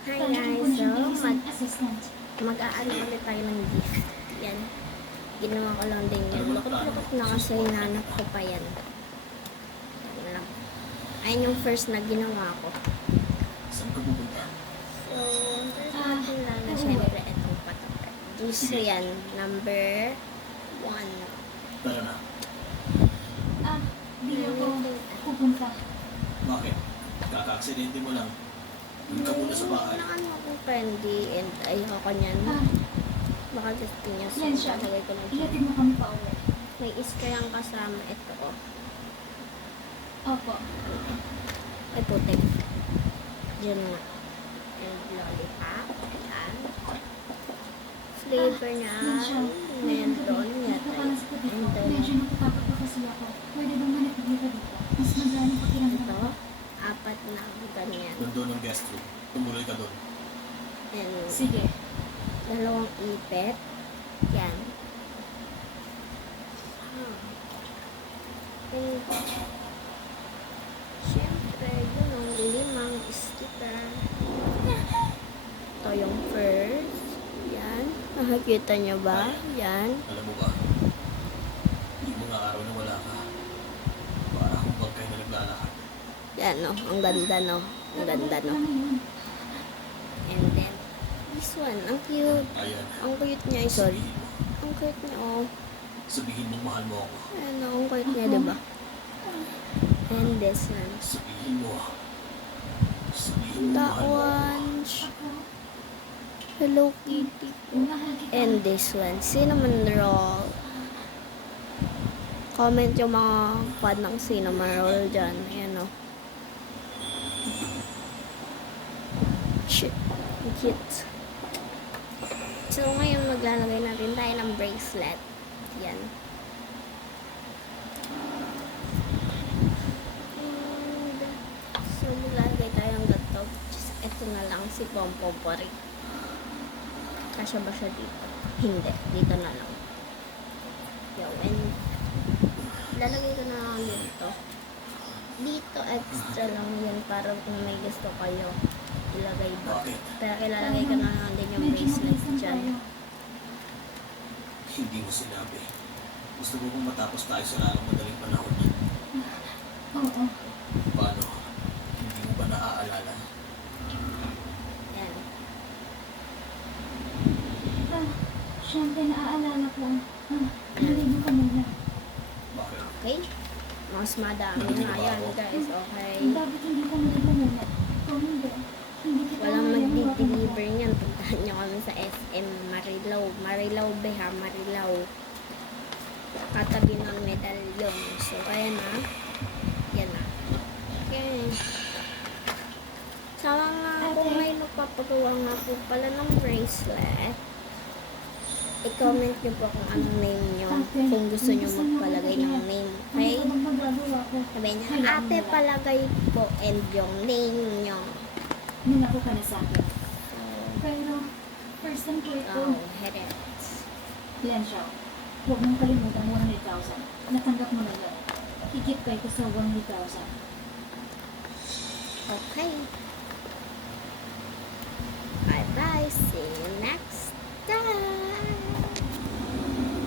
Hi guys, so mag-aano ulit tayo ng gift. Yan. Ginawa ko lang din yan. Lukot-lukot na kasi hinanap ko pa yan. Yan lang. Ayun yung first na ginawa ko. Saan ka pupunta? So, first natin lang na syempre itong patok. Juice yan. Number 1. Tara na. Di ako pupunta. Bakit? Kaka-aksidente mo lang. Doon ka muna sa bahay. Ano akong friendly and ayoko niyan. Baka gusto niya. So, Yan siya. lagay ko na dyan. Ihatid mo kami pa uwi. May iskayang kasama ito ko. Opo. Ay, putik. Diyan nga. And lollipop. Yan. Flavor niya. Yan siya. Melon. Yata. Nagpapalas ko dito. And then, Medyo natatakot pa kasi ako. Pwede bang manatid ka dito? Mas magaan ang pakiramdam ito. ko. 4 na ganyan. Doon ng guest room. Tumuloy ka doon. And Sige. 2 ipet. Yan. And syempre, yun ang 5 sticker. Ito yung first. Yan. Nakakita nyo ba? Yan. Alam mo ba? Yung mga araw na wala ka. Para akong bangkay na naglalakad. Yan, no. Ang ganda, no. Ang ganda, no. Ano yun? And then, this one. Ang cute. Ayan. Ang cute niya, sorry. Sabihin mo. Ang cute niya, oh. Sabihin mong mahal mo ako. Ano, ang cute niya, diba? And this one. Sabihin mo. Sabihin mo That mahal mo ako. one. Ako. Hello Kitty. Mahal kita. And this one. Cinnamon roll. Comment yung mga fan ng cinnamon roll dyan. Ayan, oh. Shit. Ang cute. So, ngayon maglalagay natin tayo ng bracelet. Yan. And, so, maglalagay tayo ng gato. Just, ito na lang si Pompom pa rin. Kasya ba siya dito? Hindi. Dito na lang. Yo, and lalagay ko na lang dito. Dito extra lang yan para kung may gusto kayo ilagay ba. Bakit? Pero ilalagay ko na lang din yung Medyo bracelet mabilisan dyan. tayo. Hindi mo sinabi. Gusto mo kung matapos tayo sa lalong madaling panahon. Oo. Paano? Hindi mo ba naaalala? Yan. Siyempre naaalala ko. Naligo ka muna. Bakit? Okay? Mas madami na yan, guys. Okay? Bakit hindi ka naligo muna? Kung hindi, hindi kita Walang mayayang magdi-deliver niyan. Puntahan nyo kami sa SM Marilao. Marilao, Beha. Marilao. Katabi ng medalyon. So, ayan na. Yan na. Okay. Sama nga kung may nagpapagawa nga po pala ng bracelet, i-comment nyo po kung anong name nyo. Kung gusto nyo magpalagay ng name. Okay? Ano bang magagawa ko? Sabi niya, ate palagay po and yung name nyo. Nilako ka na sa akin. So, Pero, first time ko ito. oh, hit it. Yan siya. Huwag mong kalimutan 100,000. Natanggap mo na yan. Higit pa ito sa 100,000. Okay. Bye-bye. See you next time.